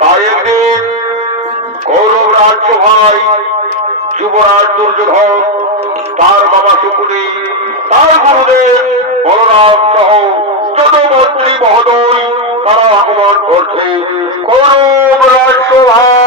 তাই একদিন কৌরব রাজসভায় যুবরাজ দুর্যোধন, তার বাবা শুকুনি, তার গুরুদেব বলরাম সহ যত মন্ত্রী মহোদয় তারা আগমন করছে কৌরব রাজসভায়।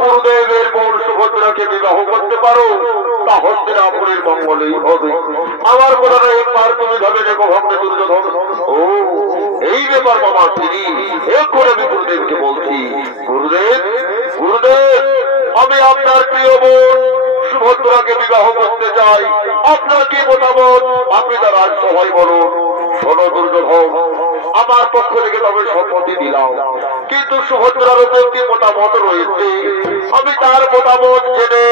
গুরুদেবের বোন সুভদ্রাকে বিবাহ করতে পারো, তা হস্তিনাপুরের মঙ্গলেই হবে। আমার কথাটা একবার তুমি ধরে রেখো ভগ্নে দুর্যোধন। ও এই ব্যাপার বাবা, তিনি এখন আমি গুরুদেবকে বলছি। গুরুদেব, গুরুদেব, আমি আপনার প্রিয় বোন সুভদ্রাকে বিবাহ করতে চাই, আপনার কি মতামত? আপনি তার আজ সবাই বলুন। শোনো দুর্যোধন, আমার পক্ষ থেকে তবে সম্মতি দিলাম, কিন্তু সুভদ্রার একটি মতামত রয়েছে। আমি তার মতামত জেনে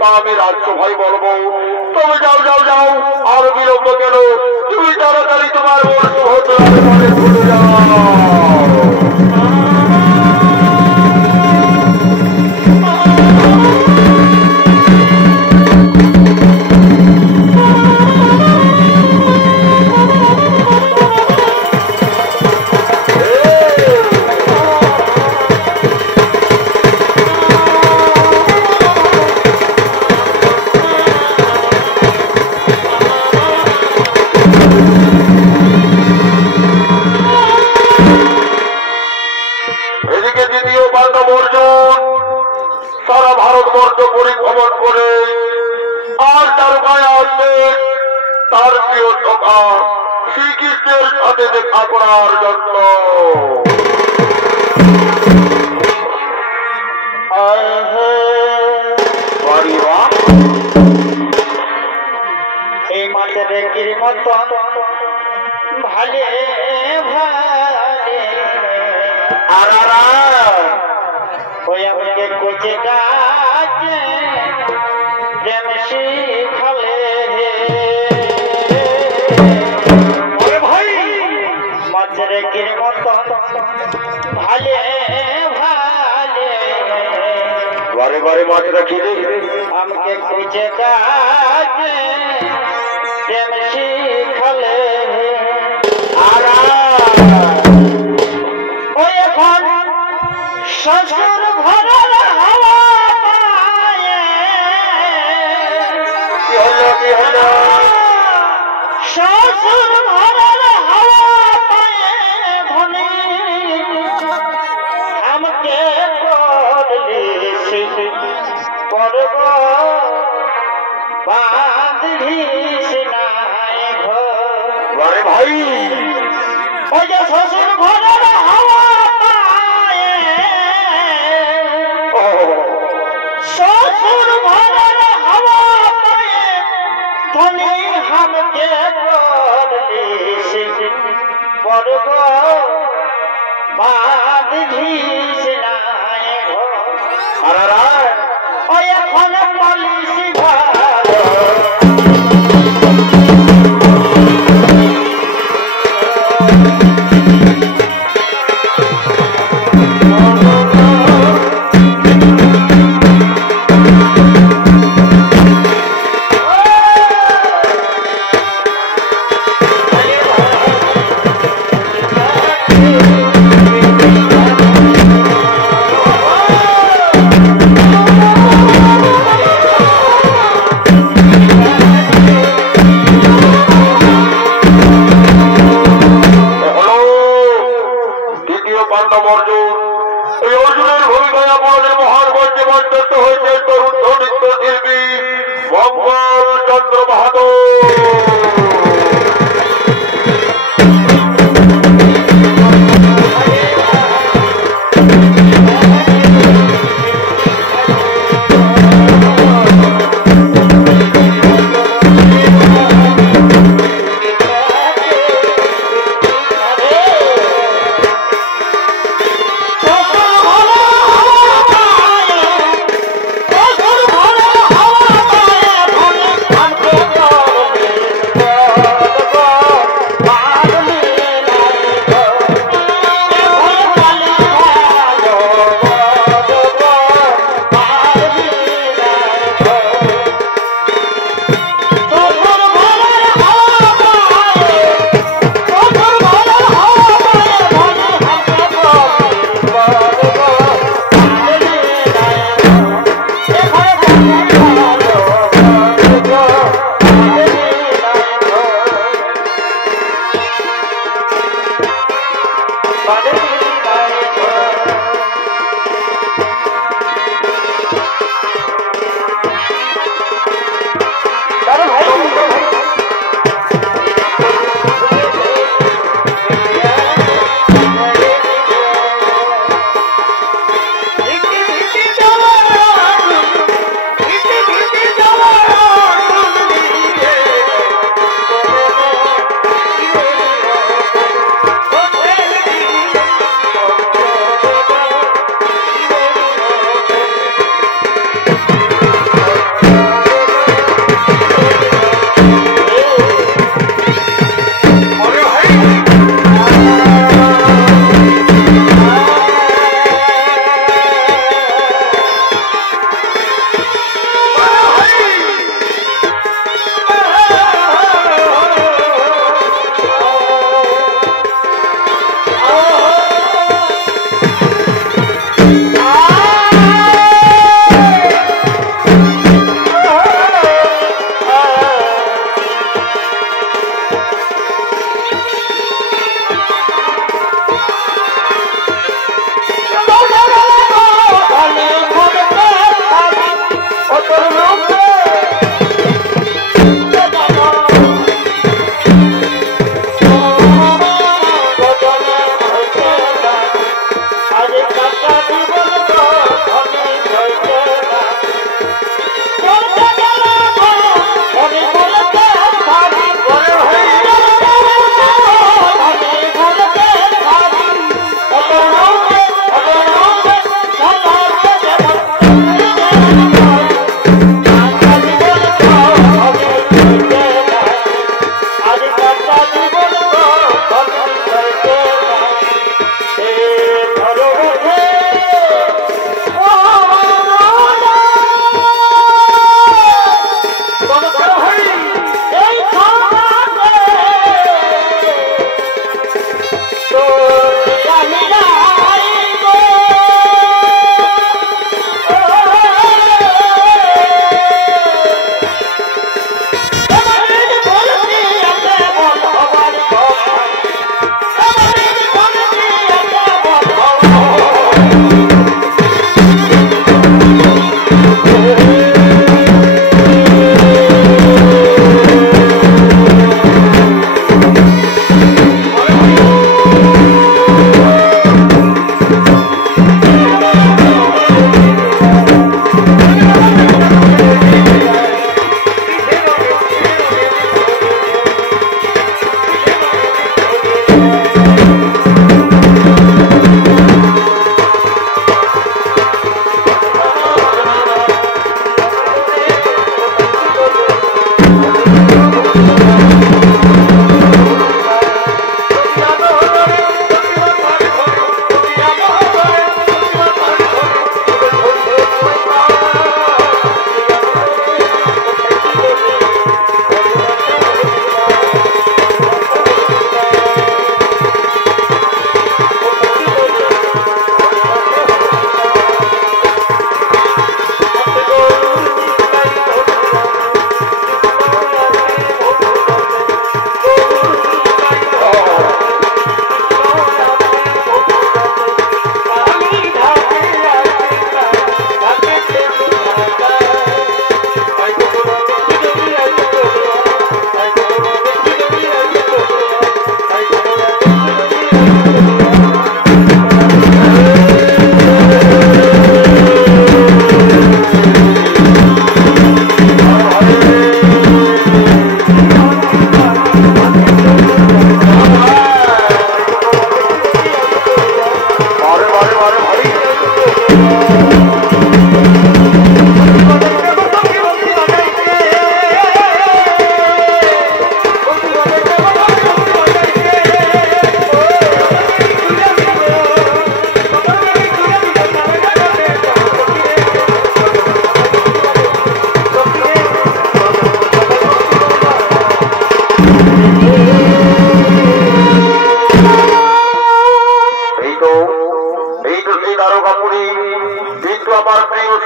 তা আমি রাজসভায় বলবো। তবে যাও যাও যাও, আর বিলম্ব কেন? তুমি তাড়াতাড়ি তোমার বোন সুভদ্রার মনে ভুলে যাও। সারা ভারতবর্ষ পরিভ্রমণ করে আর তার গায়ে আসবে তার প্রিয় সখা শ্রীকৃষ্ণের সাথে দেখা করার জন্য। এই মাঠের কির মত ভালে ভালে ওই আমাকে কোচে ডাকে প্রেম শিখালে ভাই মাছের কির মত ভালে ভালে বারে বারে মাঠে রাখিলে আমাকে কোচে ডাকে প্রেম শিখালে ওই এখন শ্বশুর ঘরের হাওয়া কি হলো শ্বশুর ঘরের হাওয়া ধনী আমাকে করলি পর্ব বাঁধিস নাই ঘর ভাই ওই যে শ্বশুর ঘরের হাওয়া শ্বশুর ঘরের হাওয়া ধনী আমাকে করলিস পর্ব বাঁধিস নাই ঘর ওই এখন বলিস ভালো চন্দ্র বাহাদুর।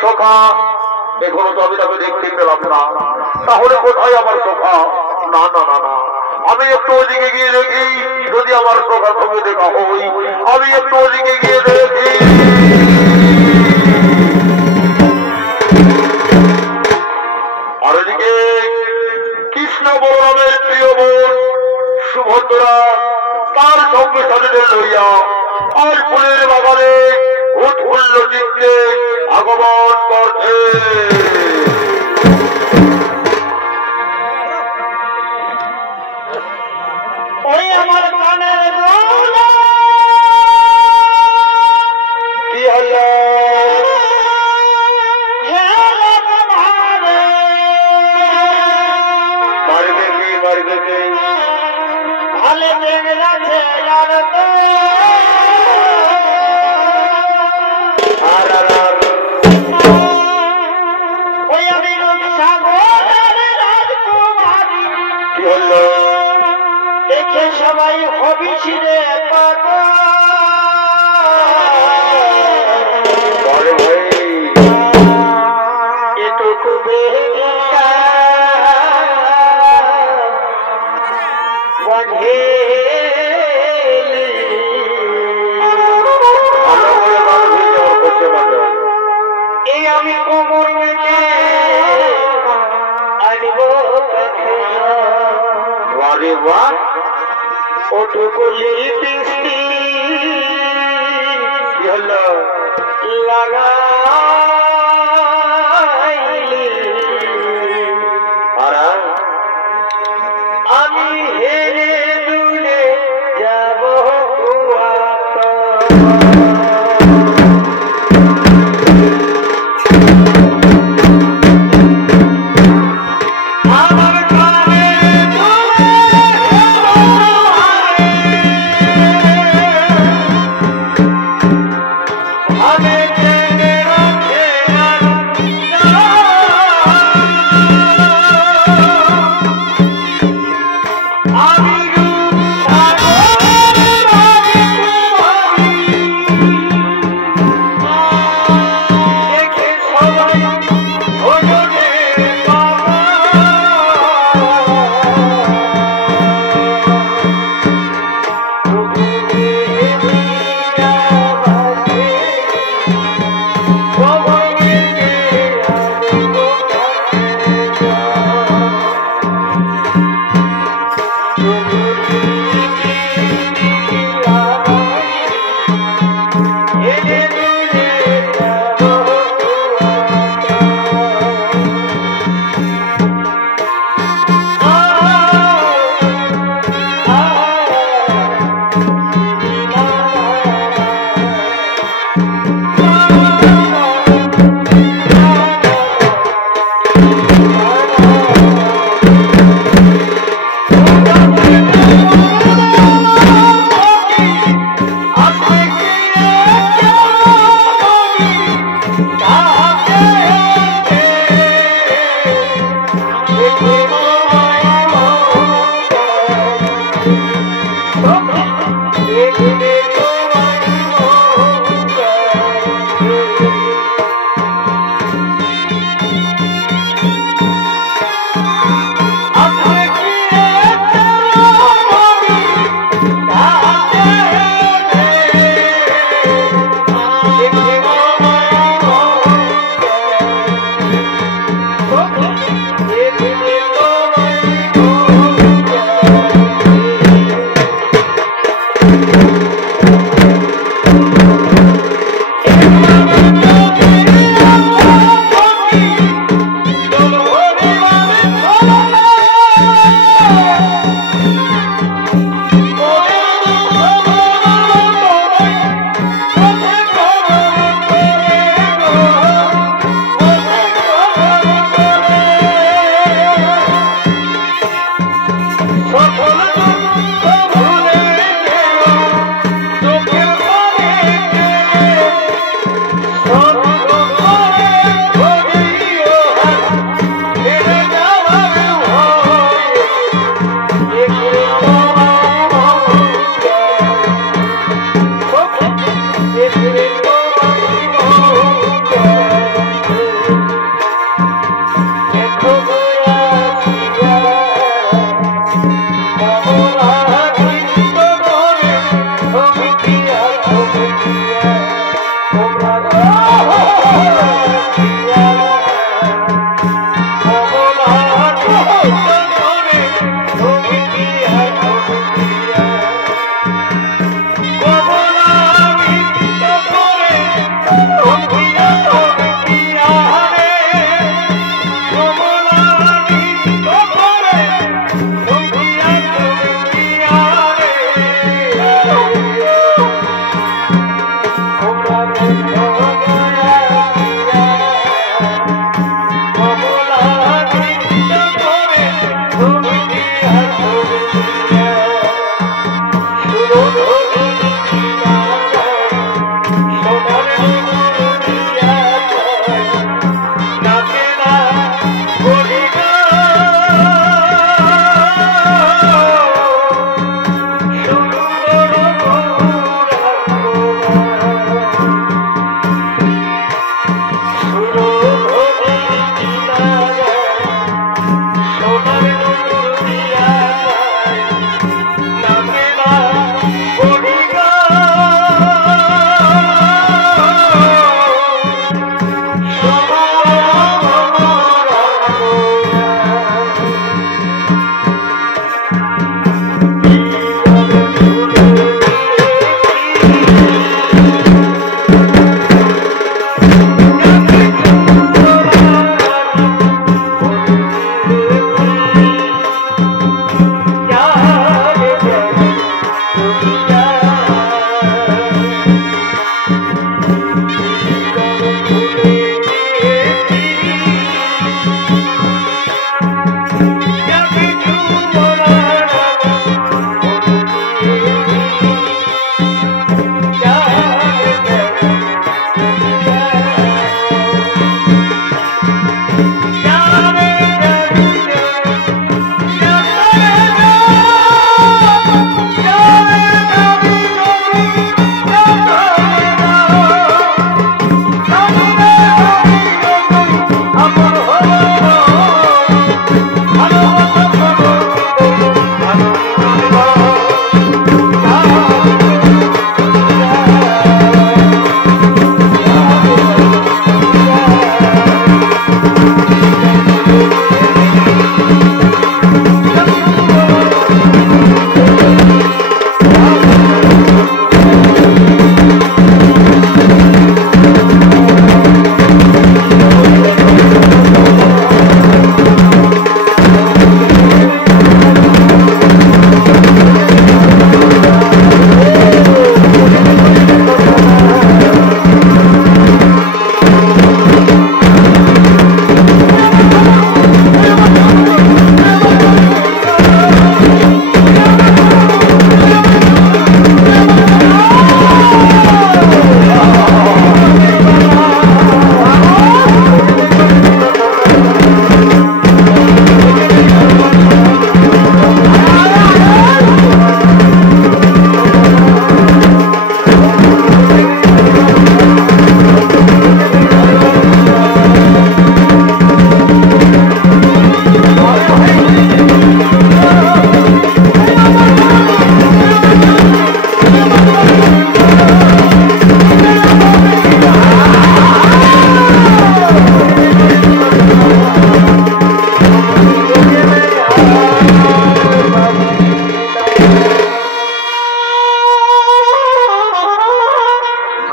সখা, এখনো তো আমি তাকে দেখতে পেলাম না। তাহলে কোথায় আমার সখা? না না না না, আমি একটু ওদিকে গিয়ে দেখি, যদি আমার সখার সঙ্গে দেখা হই। আমি একটু ওদিকে গিয়ে দেখি। আর এদিকে কৃষ্ণ বলরামের প্রিয় বোন সুভদ্রা তার সঙ্গে সাথীদের লইয়া আর ফুলের বাগানে উৎফুল্ল চিত্তে আগমন করছে। ওই আমার কানের দোলা কি হলো? মারবে কি মারবে কি? ভালো লেগে যাচ্ছে আর তো ওই আমি রূপসাগরের রাজকুমারী কি হলো? দেখে সবাই হবিষিরে বলে ভাই এটুকু বন্ধে ভালো করে মানুষ হয়ে যাওয়ার করতে পারবে। এই আমি কোমর মেটে আনিব বারে বাহ, ওটুকু লিপস্টিক কি হলো? লাগাইলি আর আমি হেরে দূরে যাব আমার কানে আমি জেনে রাখে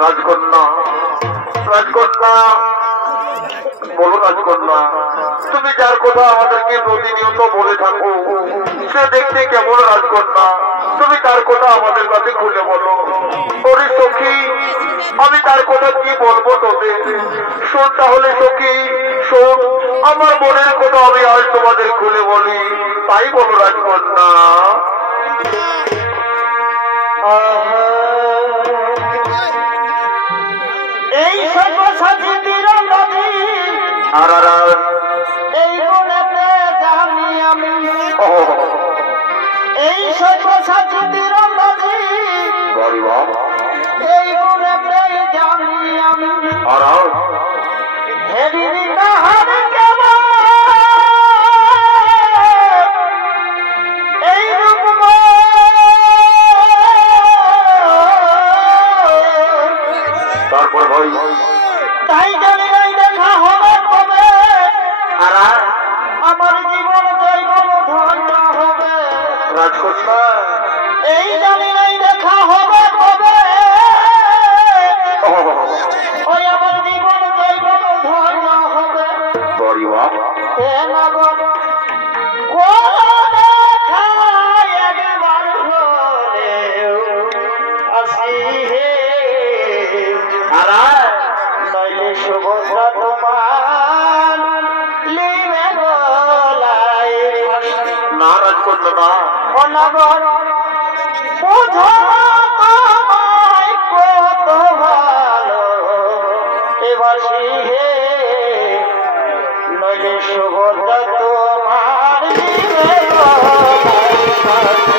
রাজকন্যা রাজকন্যা বলো রাজকন্যা, তুমি যার কথা আমাদেরকে প্রতিনিয়ত বলে থাকো সে দেখতে কেমন রাজকন্যা, তুমি তার কথা আমাদের কাছে খুলে বলো। ওরে সখী, আমি তার কথা কি বলবো তোদের, শোন তাহলে সখী শোন, আমার মনের কথা আমি আজ তোমাদের খুলে বলি, তাই বলো রাজকন্যা। এই সর্বসাচী তীরন্দাজি আর এই বনেতে জানি আমি, এই সর্বসাচী তীরন্দাজি এই বনেতে জানি আমি, আর হেরিনি কাহার কেমন এই রূপ তারপরে ভাই তাই জানি নাই দেখা হবে কবে, আর আমার জীবন জৈবন ধন্য হবে। রাজকন্যা এই জানি নাই দেখা হবে কবে, ওই আমার জীবন জৈবন ধন্য হবে। বড়িবা এ নগর কোন খায় একবার হলে আসি হে, আর নইলে সুভদ্রা তোমার লিবে গলায় ফাঁসি। না রাজকন্যা না, অনগর বুঝো তোমায় কত ভালো এবাসি হে, নইলে সুভদ্রা তোমার লিবে গলায় ফাঁসি।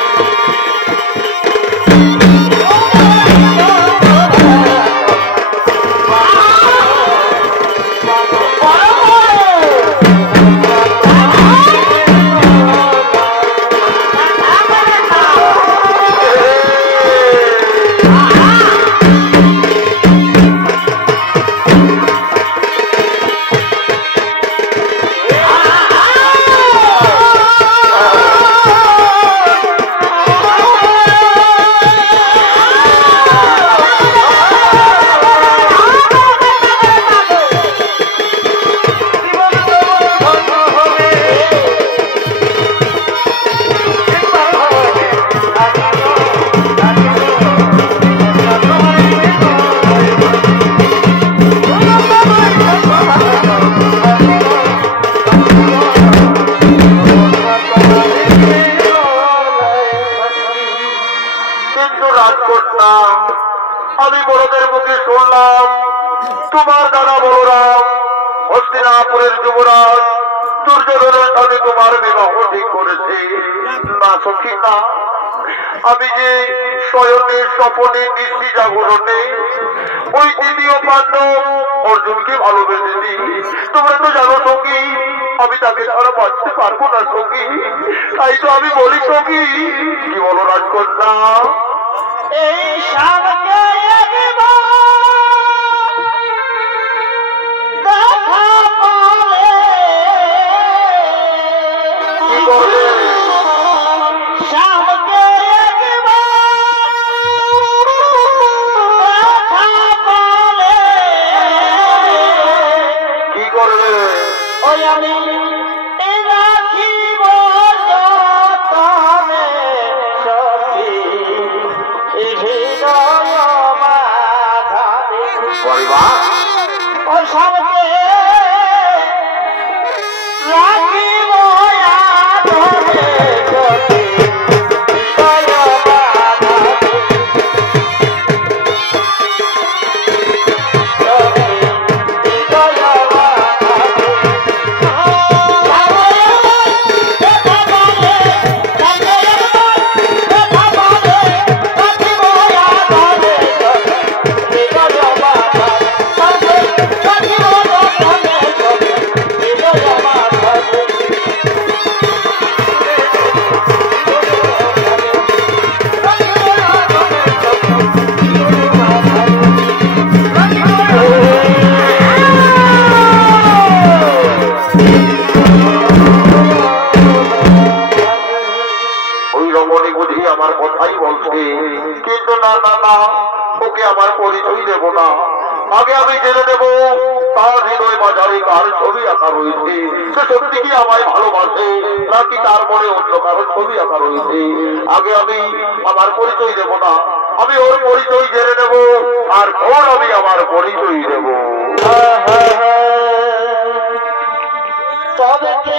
আমি বড়দের মুখে শুনলাম তোমার দাদা বলরাম হস্তিনাপুরের যুবরাজ দুর্যোধনের সাথে তোমার বিবাহ ঠিক করেছে। না সখী না, আমি যে শয়নে স্বপনে নিশি জাগরণে ওই দ্বিতীয় পাণ্ডব অর্জুনকে ভালোবেসেছি। তোমরা তো জানো সখী আমি তাকে ছাড়া বাঁচতে পারবো না সখী, তাই তো আমি বলি সখী। কি বলো রাজকন্যা? এই সামনে একবার দেখা পালে কি করবে? সামনে একবার দেখা পালে কি করবে? ওই আমি রাখিব যতনে সখী হৃদয় মাঝারে। পরিবার ওর সামনে রাখিব আদরে সখী হৃদয় মাঝারে। সখী হৃদয় মাঝারে। আমার পরিচয় দেব না, আগে আমি জেনে দেব তার হৃদয় মাঝারি কার ছবি আঁকা রয়েছে, সে সত্যি কি আমায় ভালোবাসে নাকি তার মনে অন্য কারোর ছবি আঁকা রয়েছে। আগে আমি আমার পরিচয় দেব না, আমি ওর পরিচয় জেনে নেব, আর ওর আমি আমার পরিচয় দেব। তবে কে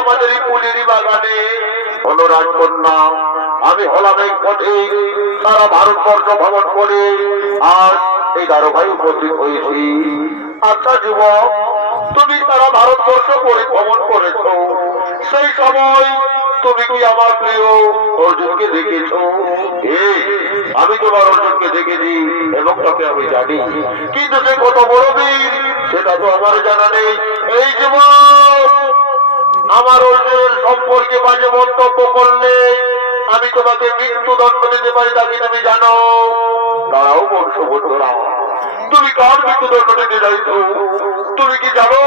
আমাদের এই ফুলেরই বাগানে অনুরাগ কন্যা আমি হলাম এই পথে সারা ভারতবর্ষ ভ্রমণ করে আর এই ধারাবাহিক উপস্থিত হয়েছি। আচ্ছা যুবক, তুমি সারা ভারতবর্ষ পরিভ্রমণ করেছ, সেই সময় তুমি কি আমার প্রিয় অর্জুনকে দেখেছ? আমি তোমার অর্জুনকে দেখেছি এবং তাকে আমি জানি, কিন্তু সে কত বড় বীর সেটা তো আমার জানা নেই। এই যুবক, আমার অর্জুনের সম্পর্কে বাজে মন্তব্য করলে আমি তোমাকে মৃত্যুদণ্ড দিতে পারি, তাকে তুমি জানো? তারাও বংশবন্ধুরা, তুমি কার মৃত্যুদণ্ড দিতে চাইছো? তুমি কি জানো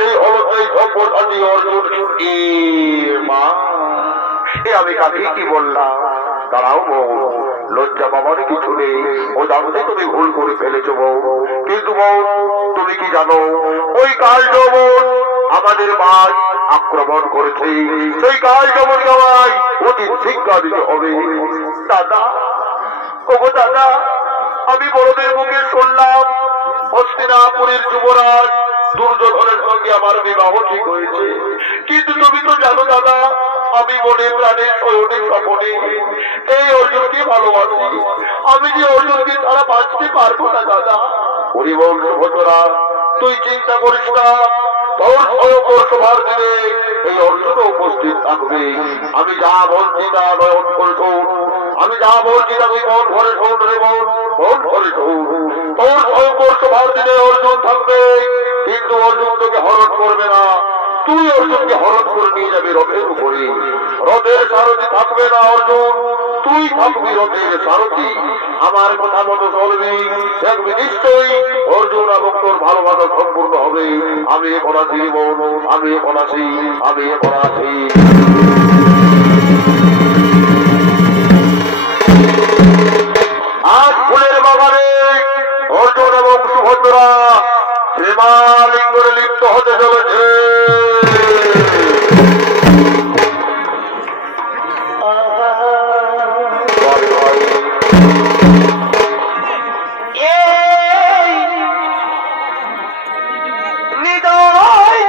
এই হল এই সম্পর্কাটি অর্জুন? মা, আমি কাকে কি বললাম? তারাও বউ, লজ্জা পাবার কিছু নেই, ও জানতে তুমি ভুল করে ফেলেছ বউ। কিন্তু বউ, তুমি কি জানো ওই কাল যমন আমাদের মাঝ আক্রমণ করেছে, সেই কাল যমন গাওয়ায় অতি শিক্ষা দিতে হবে। দাদা, ওগো দাদা, আমি বড়দের মুখে শুনলাম হস্তিনাপুরের যুবরাজ দুর্যোধনের সঙ্গে আমার বিবাহ ঠিক হয়েছে, কিন্তু তুমি তো জানো দাদা, আমি মনে প্রাণে শয়নে স্বপনে এই অর্জুনকে ভালোবাসি। আমি যে অর্জুনকে ছাড়া বাঁচতে পারবো না দাদা। হরিবল সুভদ্রা, তুই চিন্তা করিস না, তোর সভার দিনে এই অর্জুন উপস্থিত থাকবে। আমি যা বলছি তা নয়ন করে শোন, আমি যা বলছি তা তুই মন ভরে শোন রে মন, মন ভরে শোন। তোর সভার দিনে অর্জুন থাকবে, কিন্তু অর্জুন তোকে হরণ করবে না, তুই অর্জুনকে হরণ করে নিয়ে যাবি রথের উপরে। রথের সারথি থাকবে না অর্জুন, তুই থাকবি রথের সারথি। আমার কথা মতো চলবি, দেখবি নিশ্চয়ই অর্জুন এবং তোর ভালোবাসা সম্পূর্ণ হবে। আমি এখন আছি বোন, আমি এখন আছি, আমি এখন আছি। আজ ফুলের বাগানে অর্জুন এবং সুভদ্রা প্রেমালিঙ্গনে লিপ্ত হতে চলেছে। হৃদয়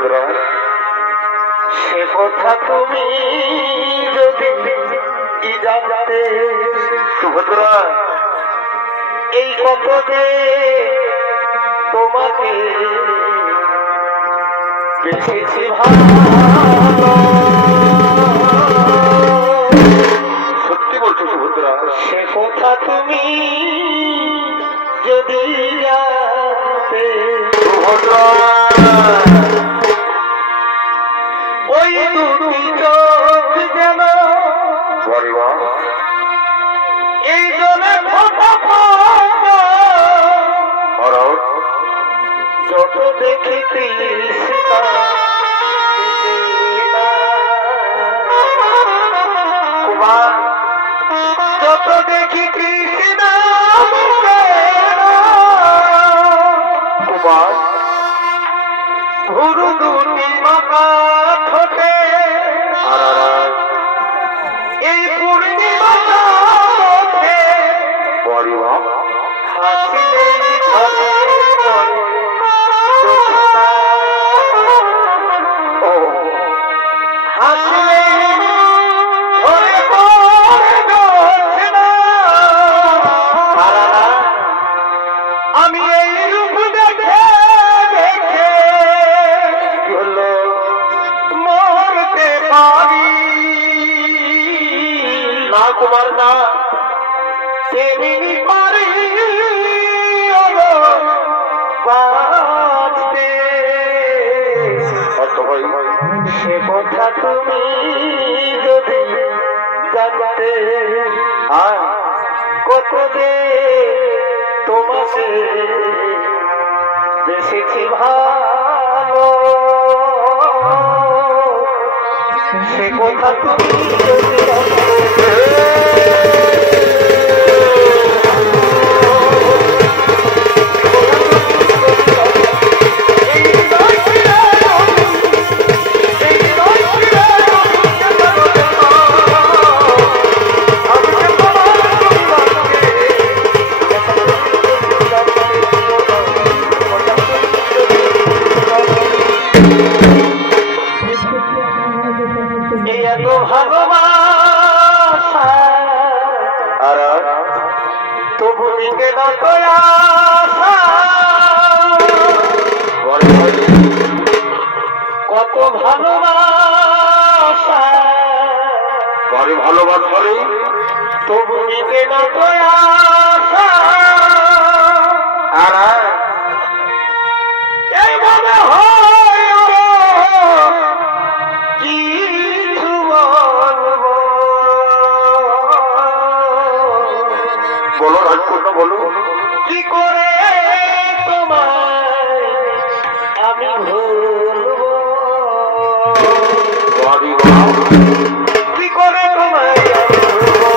সুভদ্রা সে কথা তুমি যদি জানতে সুভদ্রা এই কত যে তোমাকে বেশি ভালো সত্যি বলছো সুভদ্রা সে কথা তুমি যদি জানতে সুভদ্রা ওই দুটি চোখ যেন এই জলে যত দেখি কৃষ্ণ কুমার যত দেখি কৃষ্ণ কুমার ভুরু দুটি মাথা ঠোঁটে এই পূর্ণিমা হাসিলে হাসিলে আমি এই রূপ দেখে দেখে মরতে পারি না কুমার না তেমনি পারি বাঁচতে সে কথা তুমি যদি জানতে কত যে তোমাকে বেশি ভালো সে কথা তুমি যদি জানতে ভালোবাসা তবু দিকে না কত ভালোবাসা ভালোবাসা তবু দিকে না এই মনে হয় কিছু বলবো বলো রাজকন্যা বলো কি করে তোমায় আমি ভুলবো কি করে তোমায় আমি ভুলবো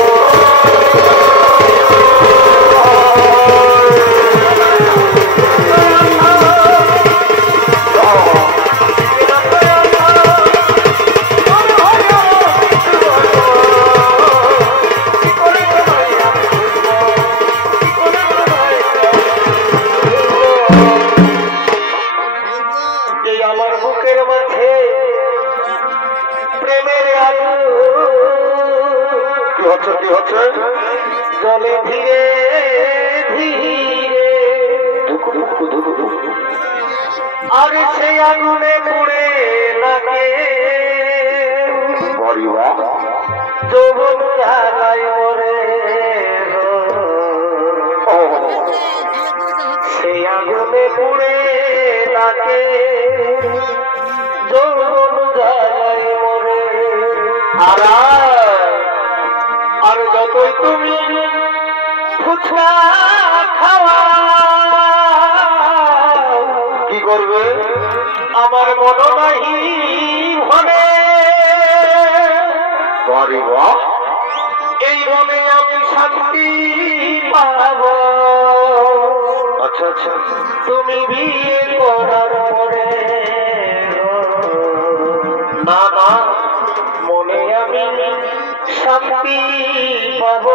আমার বুকের মাঝে প্রেমের আলো কি হচ্ছে জলে ধীরে ধীরে আর সেই আগুনে পুড়ে লাগে যৌবন জ্বালায় মরে সেই আগুনে পুড়ে লাগে যৌবন জ্বালায় মরে আর যতই তুমি ফুচকা খাওয়া কি করবে আমার মন নাহি ভরে এই মনে আমি শান্তি পাব আচ্ছা আচ্ছা তুমি বিয়ে করার পরে না না মনে আমি শান্তি পাব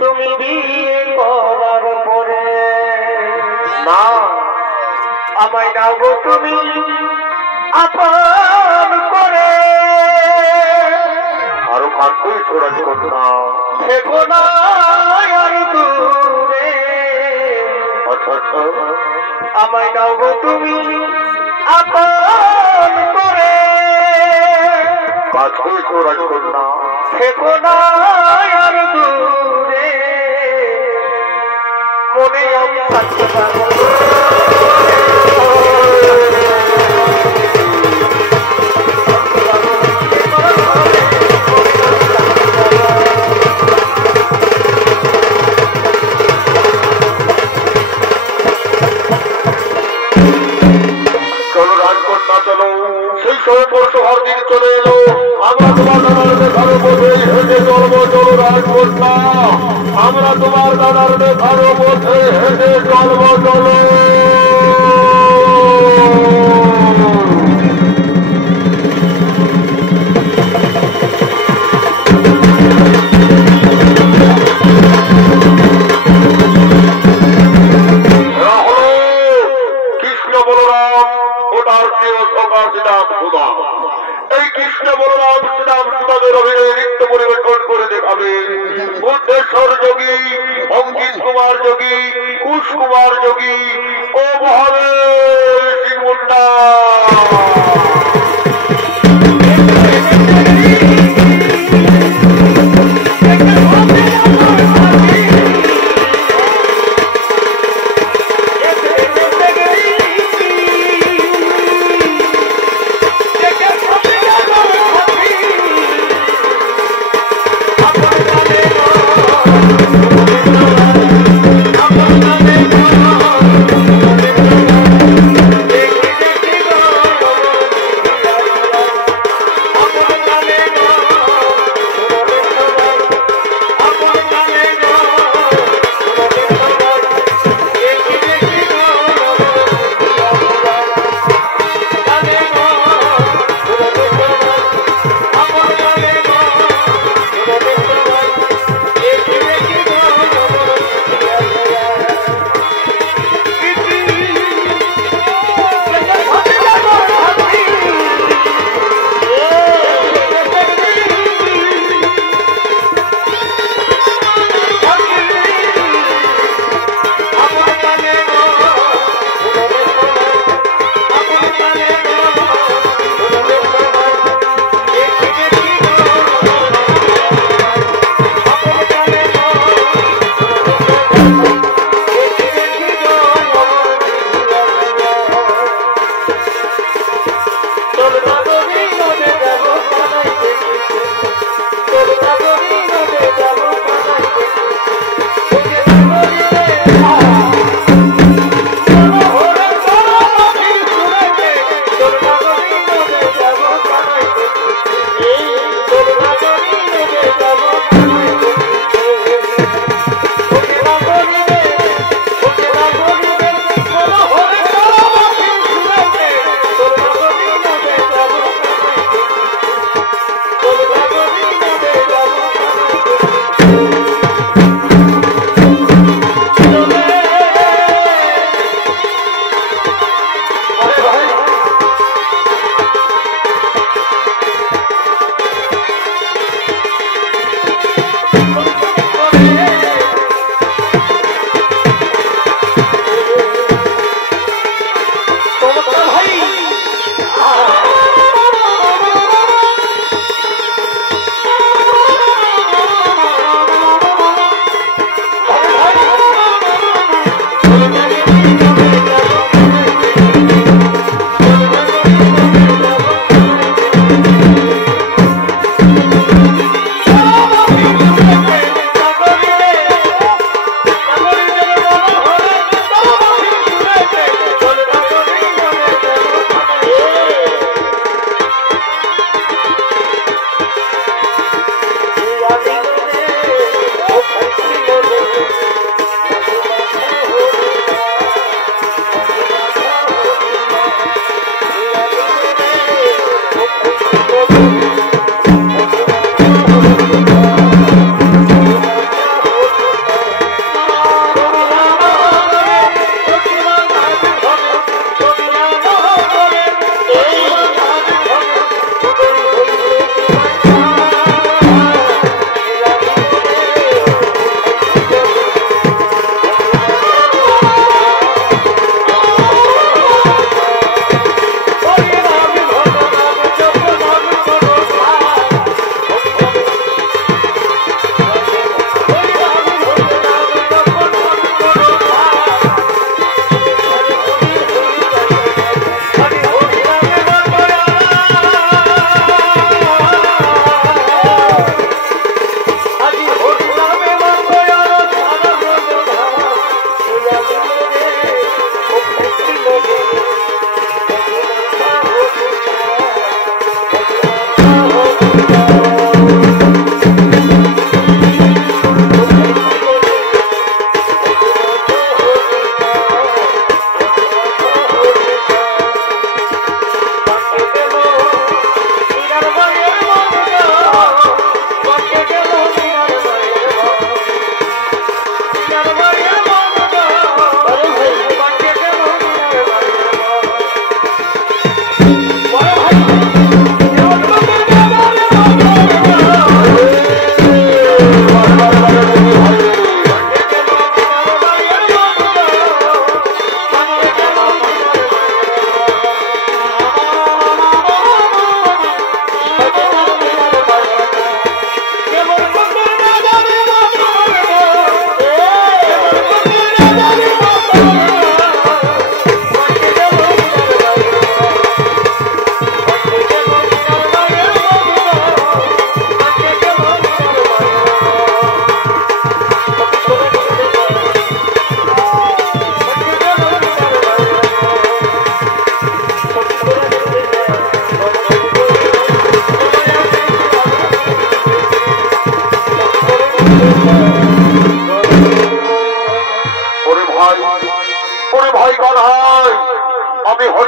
তুমি বিয়ে করার পরে না আমায় দাও তুমি আপন করে আরো কাটতেই ছোড়া কন্যা থেকো না আর দূরে। আচ্ছা আচ্ছা আমায় দাও গো তুমি আপন করে কাছে ছোড়া কন্যা থেকো না আর দূরে। মনে আমি থাকতে পারবো চলে এলো আমরা তোমার দাদার দেখার পথে হেঁটে চলবো। চলো রাজকন্যা আমরা তোমার দাদার দেখার পথে হেঁটে চলবো। চলো কৃষ্ণ বলরাম ওটার প্রিয় সখা শ্রীরাম সুধা। এই কৃষ্ণ বলরাম শ্রীরাম সুধাদের অভিনয় নৃত্য পরিবেশন করে দেখাবে বুদ্ধেশ্বর যোগী, অঙ্কিত কুমার যোগী, কুশ কুমার যোগী ও মহাবীর সিং মুন্ডা।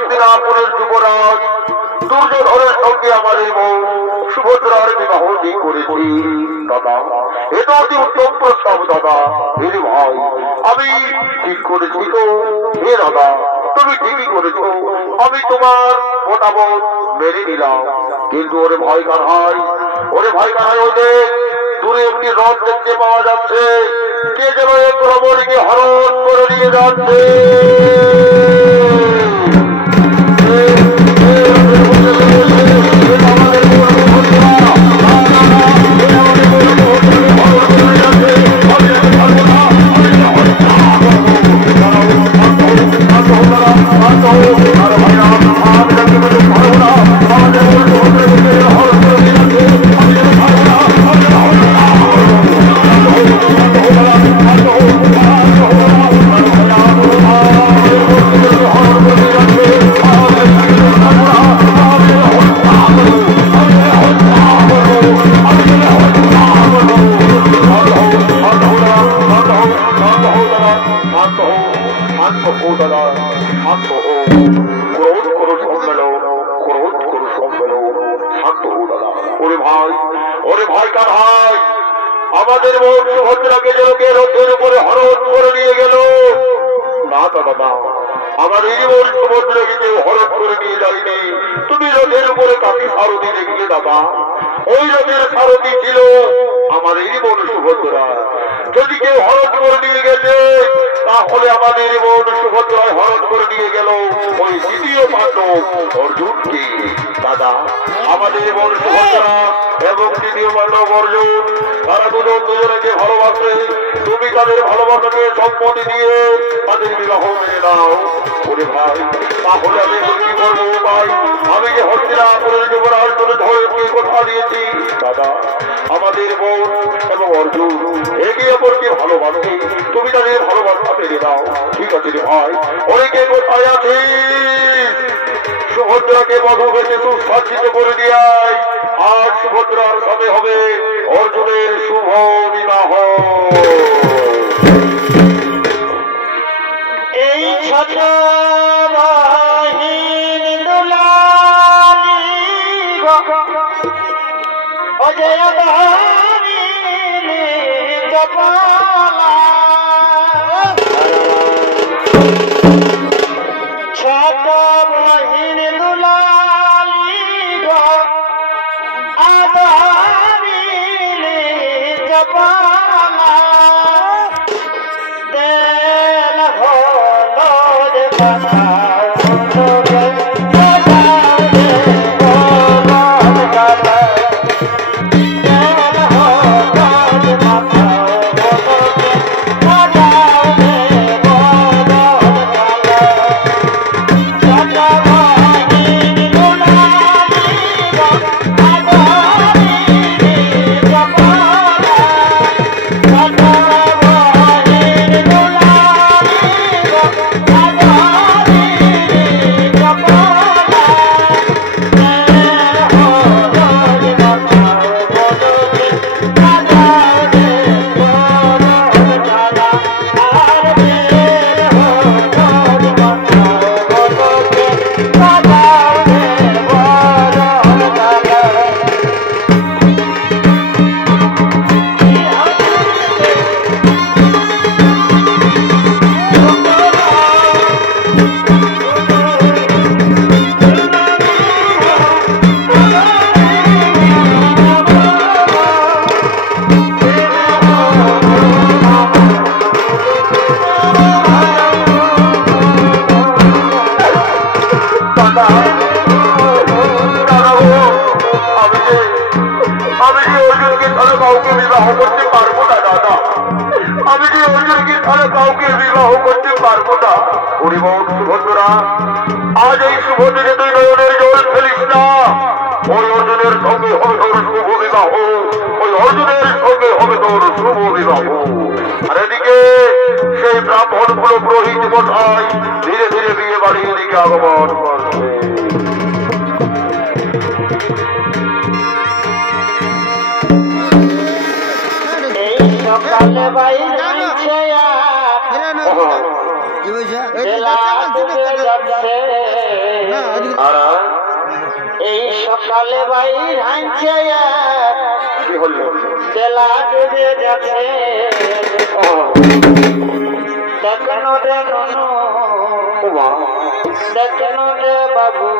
হস্তিনাপুরের যুবরাজ দুর্যোধনের সঙ্গে আমাদের বউ সুভদ্রার বিবাহ ঠিক করেছি দাদা। এটা অতি উত্তম প্রস্তাব দাদা। হে ভাই, আমি ঠিক করেছি তো? হে দাদা, তুমি ঠিকই করেছো, আমি তোমার মতামত মেনে নিলাম। কিন্তু ওরে ভয় কারহাই, ওরে ভয় কারহাই, ওই দেখ দূরে একটি রথ দেখতে পাওয়া যাচ্ছে। কে যেন এক রমণীকে হরণ করে নিয়ে যাচ্ছে। আমাদের বউ সুভদ্রাকে জনকে রথের উপরে হরণ করে নিয়ে গেল। না দাদা না, আমার এই বউ সুভদ্রাকে কেউ হরণ করে নিয়ে যায়নি। তুমি রথের উপরে কাকে সারথি দেখলে দাদা? ওই রথের সারথি ছিল আমার এই বউ সুভদ্রা। যদি কেউ হরণ করে নিয়ে গেছে, তাহলে আমাদের বউ সুভদ্রায় হরণ করে নিয়ে গেল ওই দ্বিতীয় পাণ্ডব অর্জুনকে। দাদা, আমাদের বউ সুভদ্রা এবং দ্বিতীয় পাণ্ডব অর্জুন, তারা দুজনকে ভালোবাসে। তুমি তাদের ভালোবাসাকে সম্মতি দিয়ে তাদের বিবাহ মেনে নাও। ওরে ভাই, তাহলে আমি কি করবো ভাই? আমি যে হস্তিনাপুরের যুবরাজ ধরে কথা দিয়েছি দাদা, আমাদের বউ এবং অর্জুন একে অপরকে ভালোবাসে। তুমি তাদের ভালোবাসা মেনে নাও। ঠিক আছে রে ভাই। অনেকে কোথায় আছিস? সুভদ্রাকে বধূ বেশি সুসজ্জিত করে দিয়াই আজ সুভদ্রার সাথে হবে অর্জুনের শুভ বিবাহ। এই ছোট বাহিন দুলালি অজয় কপালা ছোট বাহিন দুলালি আদারিলি কপালা দেল হলো রে বাবা সুভদ্রা, আজ এই শুভ দিনে তুই নয়নের জল ফেলিস না। ওই অর্জুনের সঙ্গে হবে তোর শুভ বিবাহ, ওই অর্জুনের সঙ্গে হবে তোর শুভ বিবাহ। আর এদিকে সেই ব্রাহ্মণ গুলো পুরোহিত মশাই ধীরে ধীরে বিয়ে বাড়ির দিকে আগমন করছে। সকালে বাইরে যাচ্ছে সকালে ভাই হাঁটছে কি হলো? তেলা ডুবে গেছে দেখেন রে ননু দেখেন রে বাবু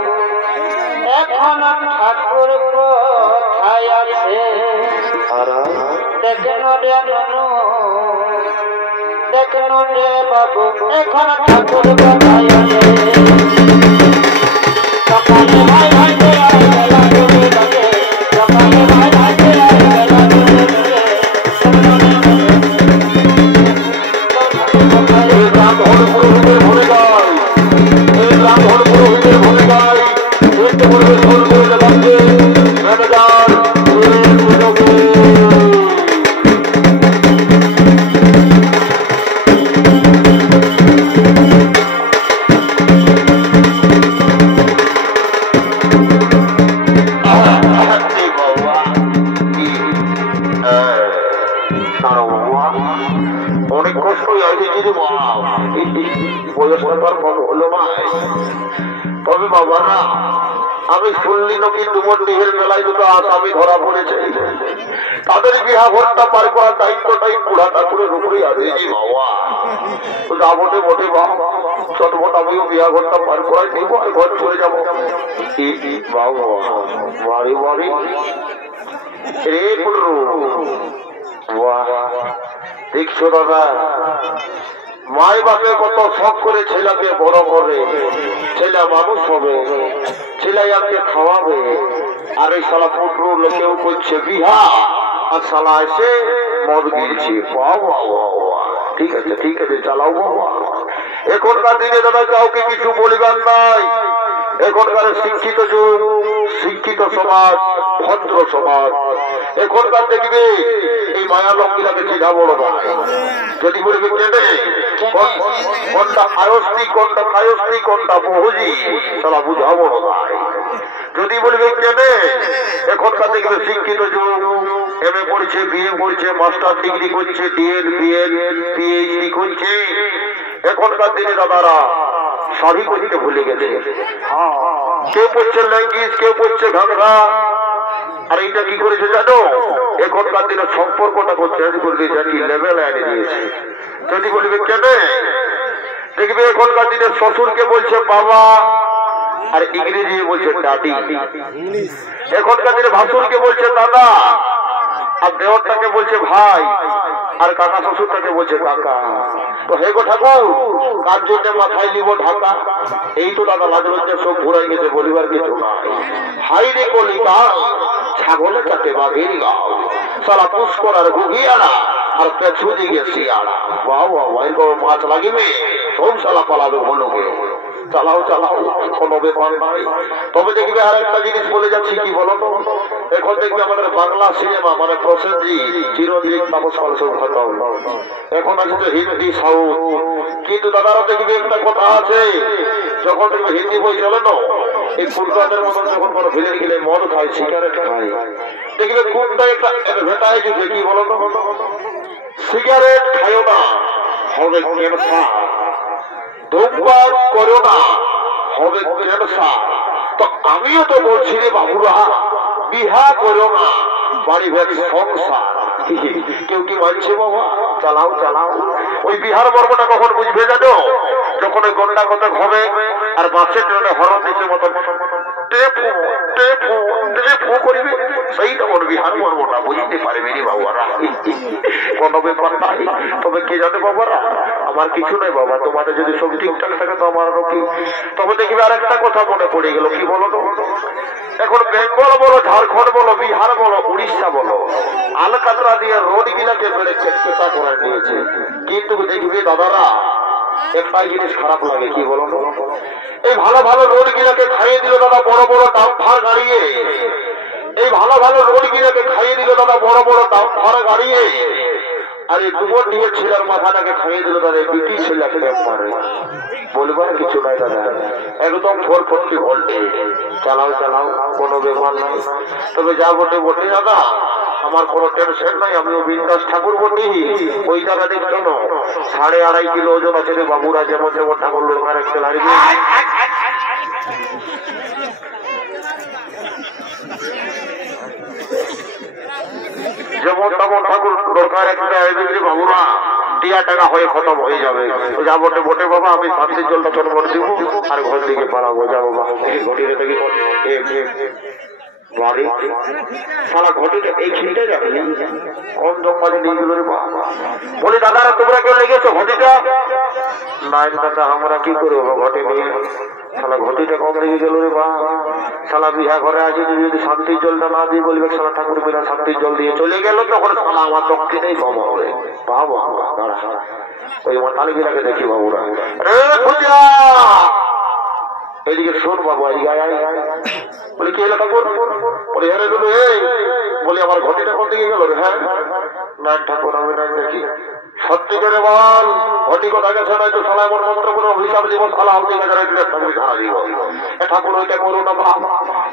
এখন ঠাকুর কোথায় আছে দেখেন রে ননু দেখেন রে বাবু এখন ঠাকুর কোথায় আছে সকালে ভাই হাঁটছে তেলা ডুবে গেছে সকালে ভাই হাঁটছে তেলা ডুবে গেছে রাম হল পুরোহিতের ভরে যায়, এই রাম হল পুরোহিতের ভরে যায়, দেখতে পড়বে ফোন করে দেখাচ্ছে ম্যানেজার অনেক কষ্টই আছে যদি বয়সটা কম হলো মা। তবে বাবারা আমি শুনলি নাকি তোমার দেহের মেলায় দুটো আসামি ধরা পড়েছে, তাদের বিহা ঘরটা পার করার দায়িত্বটাই বুড়া ঠাকুরের উপরেই আছে জি বাবা। যা বটে বটে বাবা, চটবট আমিও বিহা ঘরটা পার করাই দিব আর ঘর চলে যাবো বাবা। বাড়ি বাড়ি রে পুরু দেখছো দাদা, মাই বাপে কত শখ করে ছেলেকে বড় করে, ছেলে মানুষ হবে, ছেলে আজকে খাওয়াবে, আর এই শালা পুত্র লোকেও করছে বিহা আর শালা এসে মদ গিলছে। ঠিক আছে ঠিক আছে চালাও বাবা। এখনকার দিনে দাদা কাউকে কিছু বলিবার নাই, এখনকার শিক্ষিত যুগ, শিক্ষিত সমাজ, ভদ্র সমাজ। এখনকার দেখবে এই মায়া লক্ষ্মীরাকে চিনা বড় ভাই, যদি বলবে কেনে কোনটা আয়স্তি কোনটা কায়স্তি কোনটা বহুজি তারা বুঝা বড় ভাই। যদি বলবে কেনে এখনকার দেখবে শিক্ষিত যুগ, এমএ পড়ছে, বিএ পড়ছে, মাস্টার ডিগ্রি করছে, ডিএড বিএড পিএইচডি করছে। এখনকার দিনে দাদারা শাড়ি করতে ভুলে গেছে, কেউ পড়ছে ল্যাঙ্গিস, কেউ পড়ছে ঘাগরা। আর এইটা কি করেছে জানো, এখনকার দিনে সম্পর্কটা চেঞ্জ করে দিয়েছে, কি লেভেল এনে দিয়েছে। যদি বলবে কেন দেখবে এখনকার দিনে শ্বশুরকে বলছে বাবা আর ইংরেজি বলছে ডাডি, এখনকার দিনে ভাসুরকে বলছে দাদা আর দেওরটাকে বলছে ভাই আর কাকা শ্বশুরটাকে বলছে কাকা। তো হে গো ঠাকুর কার জন্য মাথায় নিব ঢাকা, এই তো দাদা লাজ লজ্জা সব ঘুরাই গেছে, বলিবার কিছু নাই। হাই রে কলিকা ছাগলে কাটে বাঘের গাও, সালা পুষ্কর আর ঘুঘিয়ারা আর পেছু দিকে শিয়ারা। বাহ বাহ এরকম মাছ লাগিবে সব সালা পালাবে মনোকে। চালাও চালাও কোনো ব্যাপার নাই। তবে দেখবে আর একটা জিনিস বলে যাচ্ছি, কি বলো তো, এখন দেখবে আমাদের বাংলা সিনেমা মানে প্রসেনজি চিরঞ্জিত তাপস পাল সব খতম, এখন আছে তো হিন্দি সাউথ। কিন্তু দাদারা দেখবে একটা কথা আছে, যখন দেখবে হিন্দি বই চলে না, এই ফুটবলের মতন যখন কোনো ভিলেন গেলে মদ খায়, সিগারেট খায়, দেখবে কোনটা একটা ভেটায় যে কি বলো তো, সিগারেট খায়ও না হবে ক্যান্সার, ধূমপান করো না হবে ক্যান্সার। তো আমিও তো বলছি রে বাবুরা বিহা করো না বাড়ি বাড়ি সংসার। কেউ কি মানছে বাবা? চালাও চালাও। ওই বিহার মর্মটা কখন বুঝবে জানো, যখন ওই গন্ডা কত হবে আর বাসের ট্রেনে হরণ দিচ্ছে মতো টেপু টেপু টেপু করিবে, সেই তখন বিহার মর্মটা বুঝতে পারবে রে বাবারা। কোনো ব্যাপার নাই। তবে কে জানে বাবারা, আমার কিছু নেই বাবা, তোমাদের যদি সব ঠিকঠাক থাকে তো আমার আরো কি। তবে দেখবে আর একটা কথা মনে পড়ে গেল, কি বলো তো, এখন বেঙ্গল বলো, ঝাড়খণ্ড বলো, বিহার বলো, উড়িষ্যা বলো, আলকাতরা দিয়ে রোড গিলাকে বেড়ে চেষ্টা করে নিয়েছে। কিন্তু দেখবে দাদারা একটাই জিনিস খারাপ লাগে, কি বলো তো, এই ভালো ভালো রোড গিলাকে খাইয়ে দিল দাদা বড় বড় ডাম্পার গাড়িয়ে, এই ভালো ভালো রোড গিলাকে খাইয়ে দিল দাদা বড় বড় ডাম্পার গাড়িয়ে, আর এই দুবর দিয়ে ছেলের মাথাটাকে খাইয়ে দিল দাদা ব্রিটিশ ছেলেকে ব্যাপারে। বলবার কিছু নাই দাদা, একদম 440 ভোল্টে। চালাও চালাও কোনো ব্যাপার নাই। তবে যা বটে বটে দাদা, আমার কোনো টেনশন নাই, আমিও বিন্দাস ঠাকুর বটি। ওই জায়গা দেখছো না 2.5 কিলো ওজন আছে রে বাবুরা, যেমন যেমন ঠাকুর লোক আর একটা লাগবে। যেমন তেমন ঠাকুর দরকার একটা বিক্রি বাবুরা টিয়া টাকা হয়ে খতম হয়ে যাবে। যা বটে বটে বাবা, আমি শান্তির জলটা চটবট দিব আর ঘর দিকে পালাবো। যা বাবা ঘটিটা দেখি বাড়ি সারা ঘটিটা এইখানটাই রাখলি কম জম্মাজে নিয়ে গেল রে বাবা। বলি দাদারা তোমরা কেউ লেগেছো ঘটিটা? নাই দাদা আমরা কি করবো ঘটে নিয়ে, শালা ঘটিটা কম লেগে গেল রে বা। শালা বিহা ঘরে আছে যদি শান্তির জলটা না দিয়ে বলবে শালা ঠাকুর বিনা শান্তির জল দিয়ে চলে গেল, তখন শালা আমার দক্ষিণেই কম হবে। বাবা দাঁড়া ওই আমার তালিকাকে দেখি বাবুরা। রে খুঁজা এইদিকে শোন বাবু, বলি কি হলো ঠাকুর? বলি হ্যাঁ রে এই বলি আমার ঘটিটা কোন দিকে গেল রে? হ্যাঁ না ঠাকুর আমি নাই দেখি। সত্যি করে বল ঘটি কথা গেছে নাই তো শালা আমার মন্ত্র কোনো হিসাব দিব শালা আমি ঠাকুর ধারা দিব। ঠাকুর ওইটা করো না বাবা,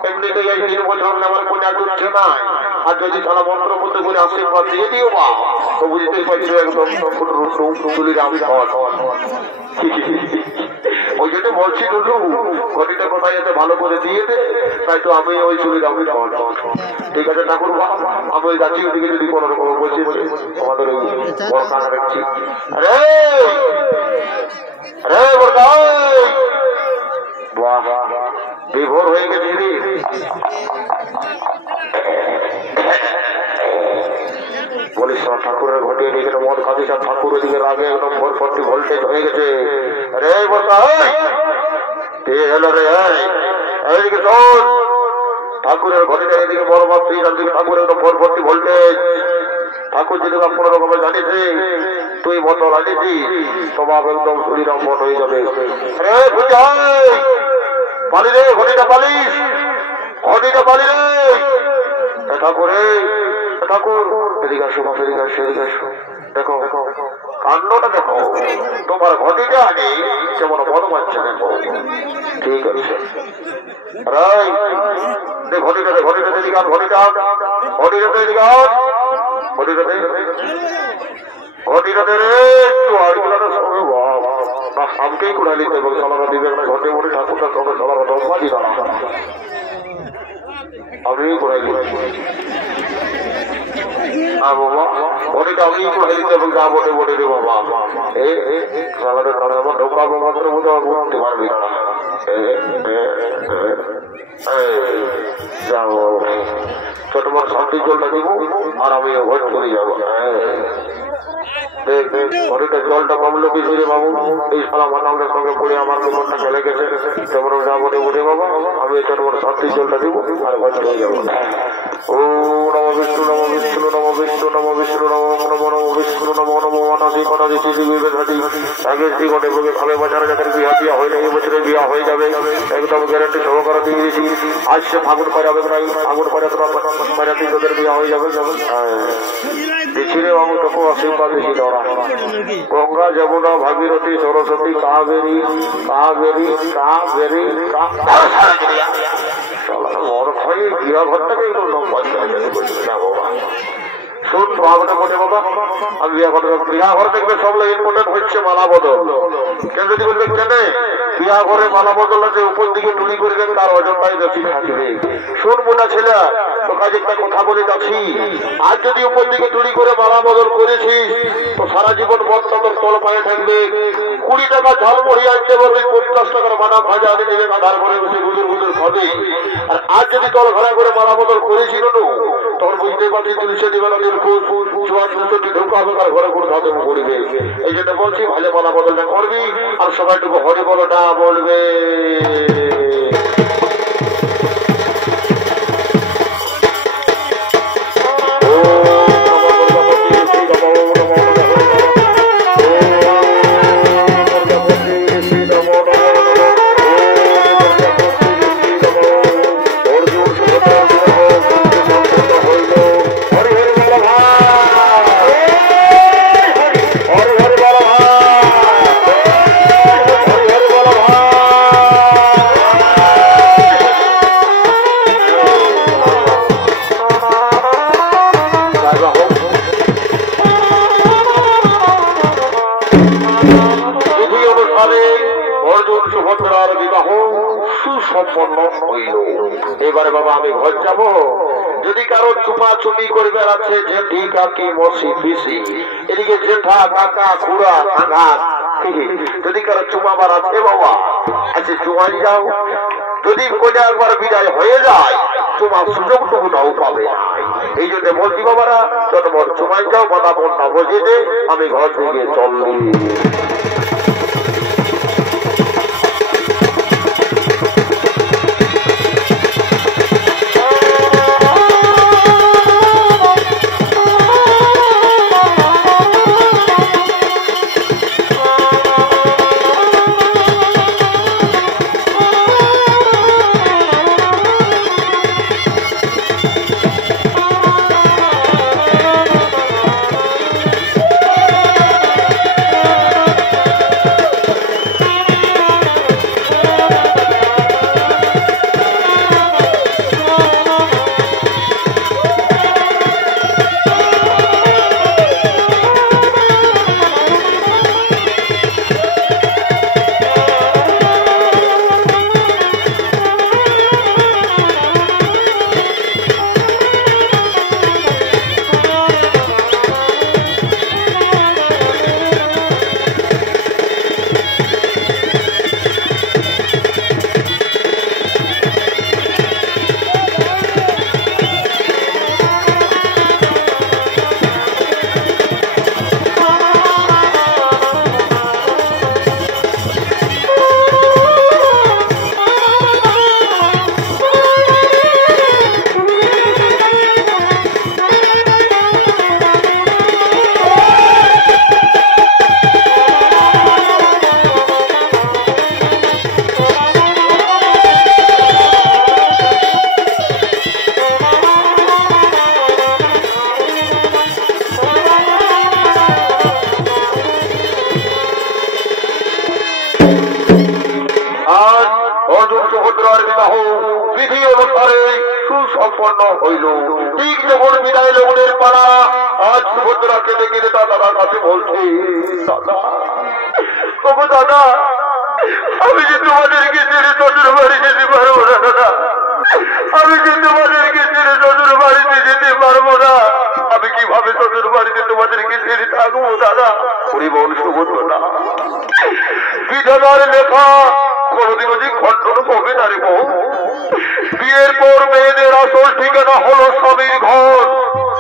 এমনিতে এই 3 বছর আমার কোনটা দুঃখে নাই, আর যদি শালা মন্ত্র বলতে করে আশীর্বাদ দিয়ে দিও বা তো বুঝতেই পারছো একদম তুলির আমি ওই জন্য বলছি দুলু ঘটিটা কোথায় যেতে ভালো করে দিয়ে দে, তাই তো আমি ওই চুলির আমি ঠিক আছে ঠাকুর আমি ওই যাচ্ছি ওদিকে যদি কোনো রকম বলছি আমাদের ওই বর্ষা রাখছি। আরে আরে বর্ষা বাহ বিভোর হয়ে গেছি রে। বলিস ঠাকুরের ঘটিয়ে নিয়ে গেলে মদ খাবি সব ঠাকুর ওদিকে রাগে একদম 440 ভোল্টেজ হয়ে গেছে। রে বর্ষা হলো রে এইদিকে শোন, ঠাকুরের ঘটিটা এদিকে বড় মাত্রী দিকে ঠাকুর একদম 440 ভোল্টেজ। ঠাকুর যদি কোন রকমে জানিছি তুই মতো লাগিয়েছি তোমার একদম শরীর মত হয়ে যাবে। রে পালি রে ঘটিটা পালিস, ঘটিটা পালি রে ঠাকুর ঠাকুর এদিকে আসো বাপ এদিকে আসো এদিকে আসো। দেখো দেখো কাণ্ডটা দেখো, তোমার ঘটিটা আগে যেমন মন মারছে দেখো। ঠিক আছে ঘটিটা দে ঘটিটা এদিকে আন ঘটিটা ঘটিটাতে এদিকে আন ঘটিটাতে ঘটিটাতে রে একটু আড়গুলাটা সঙ্গে না সামকেই কুড়ালি এবং সালারা দিবে না ঘটে মনে ঠাকুরটার সঙ্গে সালারা দশমা দিবা না আমি কুড়াই বাবা ঘটিটা আমি কুড়াই দিতে এবং যা বটে বটে রে বাবা সালাদের কারণে আমার ঢোকা মাত্র বোঝা বুঝতে পারবি না। যাবো ছোটবার শান্তির জলটা দিব আর আমি ভোট করে যাবো। ঘটিটা জলটা কমলো কিছু রে বাবু, এই সালা মাতামদের সঙ্গে পড়ে আমার জীবনটা চলে গেছে। যেমন যা বটে বটে বাবা আমি ছোটবার শান্তির জলটা দিব আর ভোট করে যাবো। ও নম বিষ্ণু নম বিষ্ণু নম বিষ্ণু নম বিষ্ণু নম নম নম বিষ্ণু নম নম অনাদি অনাদি আগে শ্রী ঘটে বলে ভাবে বাজারে যাদের বিয়া বিয়া হয় না এই বছরে বিয়া হয়ে যাবে একদম গ্যারান্টি সহকারে দিয়ে দিয়েছি। আসছে ফাগুন পাড়াবে না, ফাগুন পাড়াতে তোদের বিয়া হয়ে যাবে। দিচ্ছি রে বাবু তোকে আশীর্বাদ দিচ্ছি ধরা। গঙ্গা যমুনা ভাগীরথী সরস্বতী কাবেরী কাবেরী কাবেরী বড় হয় বিয়া ঘরটাকে একদম লম্বা শুন ভাবনা বটে বাবা। আমি বিয়া ঘর বিয়া ঘর দেখবে সব ইম্পর্টেন্ট হচ্ছে মালা বদল। কেন যদি বলবে কেন বিয়া ঘরে মালা বদল আছে উপর দিকে টুলি করে দেন তার ওজনটাই বেশি থাকবে। শুন মোটা ছেলে তো কাজে একটা কথা বলে যাচ্ছি, আজ যদি উপর দিকে টুলি করে মালা বদল করেছিস তো সারা জীবন বদটা তোর তল পায়ে থাকবে। 20 টাকা ঝাল মুড়ি আনতে পারবি, 50 টাকার মানা ভাজা আনে নেবে আধার ঘরে বসে গুজুর গুজুর খাবে। আর আজ যদি তল ঘরে করে মালা বদল করেছিল তখন বুঝতে পারছি 300 দিবে না ঢুকাবে তার ঘরে কোনো ধাতে করবে। এই জন্য বলছি ভালো মালা বদলটা করবি আর সবাইটুকু হরি বলটা বলবে। সুসম্পন্ন হইল। এবারে বাবা আমি ঘর যাব। যদি কারো চুমা চুমি করবার আছে, জেঠি কাকি মসি পিসি, এদিকে জেঠা কাকা খুড়া আঘাত, যদি কারো চুমাবার আছে বাবা আচ্ছা চুমাই যাও। যদি কোজা একবার বিদায় হয়ে যায় তোমার সুযোগটুকু নাও পাবে। এই জন্য বলছি বাবারা তোমার চুমাই যাও, বাধা বন্ধা বসে দে, আমি ঘর থেকে চললি। সুসম্পন্ন হইল। ঠিক যখন বিদায় লগনের পাড়া আজ সুভদ্রাকে দেখে তার দাদার কাছে বলছে, দাদা ওগো দাদা, আমি যে তোমাদেরকে ছেড়ে শ্বশুর বাড়ি যেতে পারবো না দাদা, আমি যে তোমাদেরকে ছেড়ে শ্বশুর বাড়িতে যেতে পারবো না, আমি কিভাবে শ্বশুর বাড়িতে তোমাদেরকে ছেড়ে থাকবো দাদা। পরিবহন সুভদ্রা বিধাতার লেখা কোনদিন যে খণ্ডন হবে না রে বউ। বিয়ের পর মেয়েদের আসল ঠিকানা হলো স্বামীর ঘর।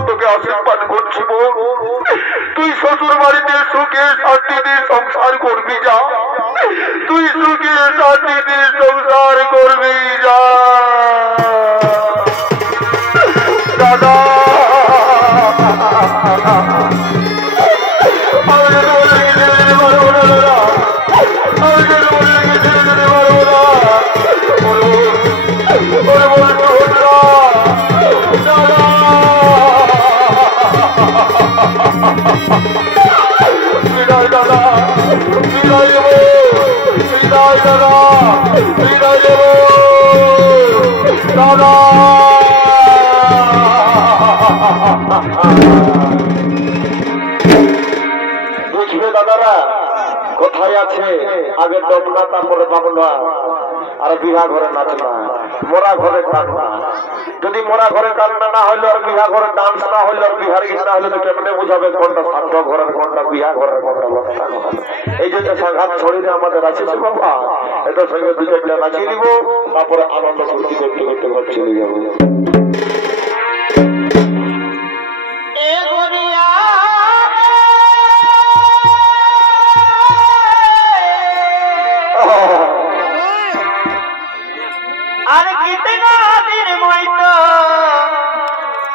তোকে আশীর্বাদ করছি বউ, তুই শ্বশুর বাড়িতে সুখে শান্তিতে সংসার করবি যা, তুই সুখে শান্তিতে সংসার করবি যা দাদা। বিদায় দাদা, বিদায় দেব, বিদায় দাদা, বিদায় দেব দাদা। বুঝবে দাদারা কোথায় আছে? আগে দমনা তারপরে বাবনা, আর বিঘা ঘরে নাচ না, মোরা ঘরে কান্না। যদি মোরা ঘরে কান্না না হইলে আর বিঘা ঘরে ডান্স না হইলে আর বিহার গীত না হইলে তো কেমনে বুঝাবে কোনটা ছাত্র ঘরের কোনটা বিহা ঘরের কোনটা লক্ষা ঘর। এই জন্য সাঘাত ছড়িয়ে আমাদের আছে বাবা, এটার সঙ্গে দু চারটা নাচিয়ে দিব, তারপরে আনন্দ ফুর্তি করতে করতে ঘর চলে যাবো। আর কিতনা দিন মইতো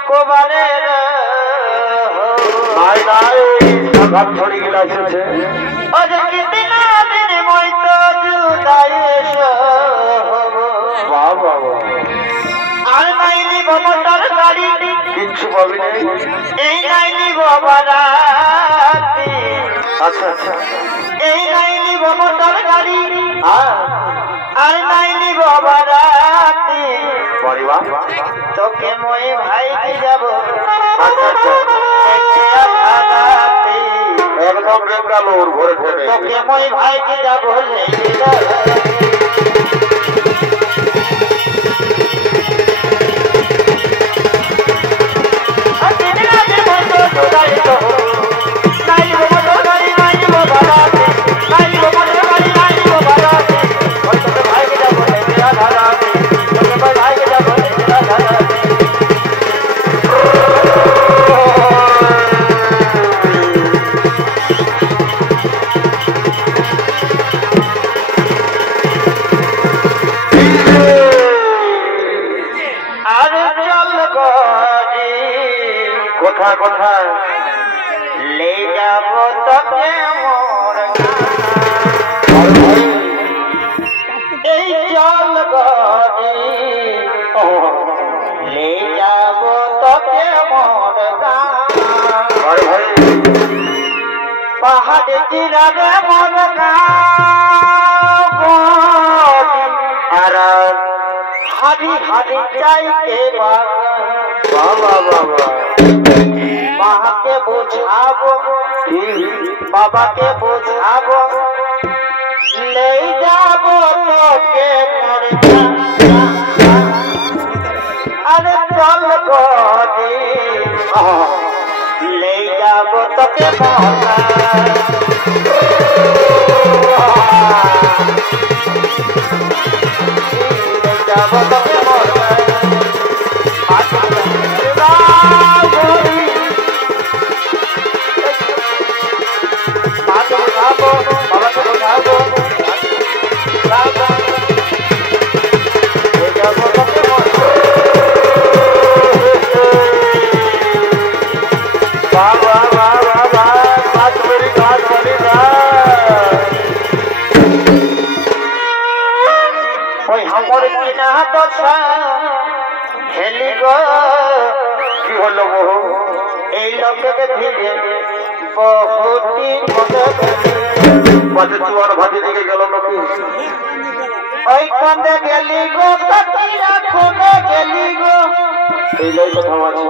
কোবারে নাই নাই সাঘাত ছড়ি গেলা এসেছে। আজ কিতনা দিন মইতো জুদাই বাবা আর নাইনি মমতার গাড়ি কিচ্ছু পাবি নাই, এই নাইনি বাবারাতি। আচ্ছা আচ্ছা, এই নাইনি মমতার গাড়ি আর নাইনি বাবারাতি। পরিবার তোকে মই ভাই যাব আচ্ছা আচ্ছা, একদম বেঙ্গালোর ঘরে ঘরে তোকে মই ভাই যাব। কোথায় কোথায় ले जाबो তোকে মোর এই চল গদি ले जाबो তোকে মোর ভাই পাহাড় তীরে মোর আর হারি হারি চাইতে বাবা বাবা মাকে বোঝাবো বাবাকে বোঝাবো ले যাবো তোকে আরে চল গদি ले যাবো তোকে মহা ले যাবো তোকে মহা হেলি গো কি হলো বহু এই লোককে ফিরে বহুটি মাঝে চুয়ার ভাজি দিকে গেল নাকি ওই কাঁদে গেলি গো কাটিরা কোনে গেলি গো এইটাই কথা আছে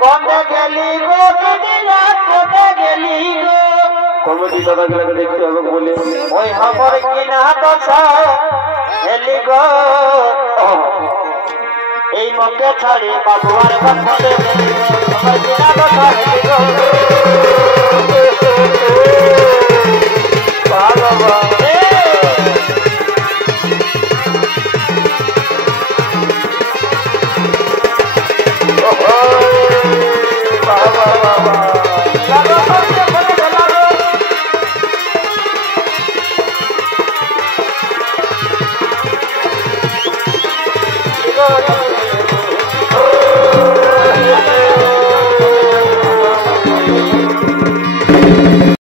কোনে গেলি গো কাটিরা কোনে গেলি গো কমিটি দাদাগুলোকে দেখতে হবে বলে ওই আমার কিনা দশা হেলি গো এই মধ্যে ছাড়ি বাবুয়ার বাচ্চাদের আমার কিনা দশা হেলি গো বাবা Go,